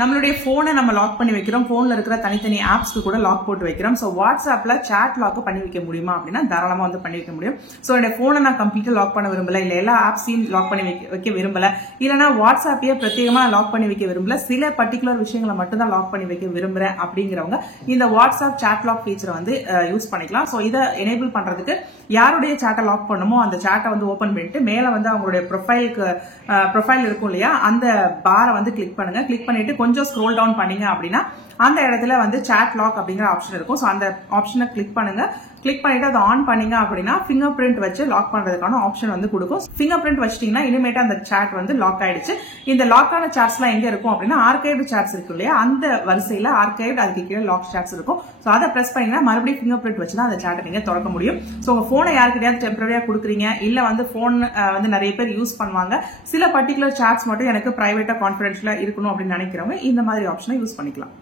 நம்மளுடைய போனை நம்ம லாக் பண்ணி வைக்கிறோம். போன்ல இருக்கிற தனித்தனி ஆப்ஸ்க்கு கூட லாக் போட்டு வைக்கிறோம். சோ வாட்ஸ்அப்ல சாட் லாக் பண்ணி வைக்க முடியுமா அப்படின்னா தாராளமா வந்து பண்ணி வைக்க முடியும். சோ என்னோட போனை நான் கம்ப்ளீட்டா லாக் பண்ண விரும்பல, இல்ல எல்லா ஆப்ஸையும் லாக் பண்ணி வைக்க விரும்பல, இல்லனா வாட்ஸ்அப்பையே பிரத்யேகமா லாக் பண்ணி வைக்க விரும்பல, சில பர்டிகுலர் விஷயங்களை மட்டும் தான் லாக் பண்ணி வைக்க விரும்புறேன் அப்படிங்கிறவங்க இந்த வாட்ஸ்அப் சாட் லாக் ஃபீச்சரை வந்து யூஸ் பண்ணிக்கலாம். சோ இதை எனேபிள் பண்றதுக்கு யாருடைய சாட்டை லாக் பண்ணுமோ அந்த சாட்டை வந்து ஓபன் பண்ணிட்டு மேல வந்து அவங்களுடைய ப்ரொஃபைல் இருக்கும் இல்லையா, அந்த பாரை வந்து கிளிக் பண்ணுங்க. கிளிக் பண்ணிட்டு கொஞ்சம் ஸ்க்ரோல் டவுன் பண்ணீங்க அப்படின்னா அந்த இடத்துல வந்து சாட் லாக் அப்படிங்கிற ஆப்ஷன் இருக்கும். சோ அந்த ஆப்ஷனை கிளிக் பண்ணுங்க. கிளிக் பண்ணிட்டு அதை ஆன் பண்ணீங்க அப்படின்னா ஃபிங்கர் பிரிண்ட் வச்சு லாக் பண்றதுக்கான ஆப்ஷன் வந்து கொடுக்கும். ஃபிங்கர் பிரிண்ட் வச்சிட்டீங்கன்னா இனிமேட்டு அந்த சாட் வந்து லாக் ஆயிடுச்சு. இந்த லாக் ஆன சாட்ஸ் எல்லாம் எங்க இருக்கும் அப்படின்னா ஆர்கைவ்டு சாட்ஸ் இருக்கு இல்லையா, அந்த வரிசையில ஆர்கைவ்டு அதுக்கு கீழே லாக் சாட்ஸ் இருக்கும். சோ அதை பிரஸ் பண்ணீங்கன்னா மறுபடியும் ஃபிங்கர் பிரிண்ட் வச்சு தான் அந்த சாட்டை நீங்க திறக்க முடியும். சோ உங்க போனை யாருக்கிட்டையாவது டெம்பரரியா கொடுக்குறீங்க, இல்ல வந்து போன் வந்து நிறைய பேர் யூஸ் பண்ணுவாங்க, சில பர்டிகுலர் சாட்ஸ் மட்டும் எனக்கு பிரைவேட்டா கான்ஃபிடென்ஷியலா இருக்கணும் அப்படின்னு நினைக்கிறவங்க இந்த மாதிரி ஆப்ஷனை யூஸ் பண்ணிக்கலாம்.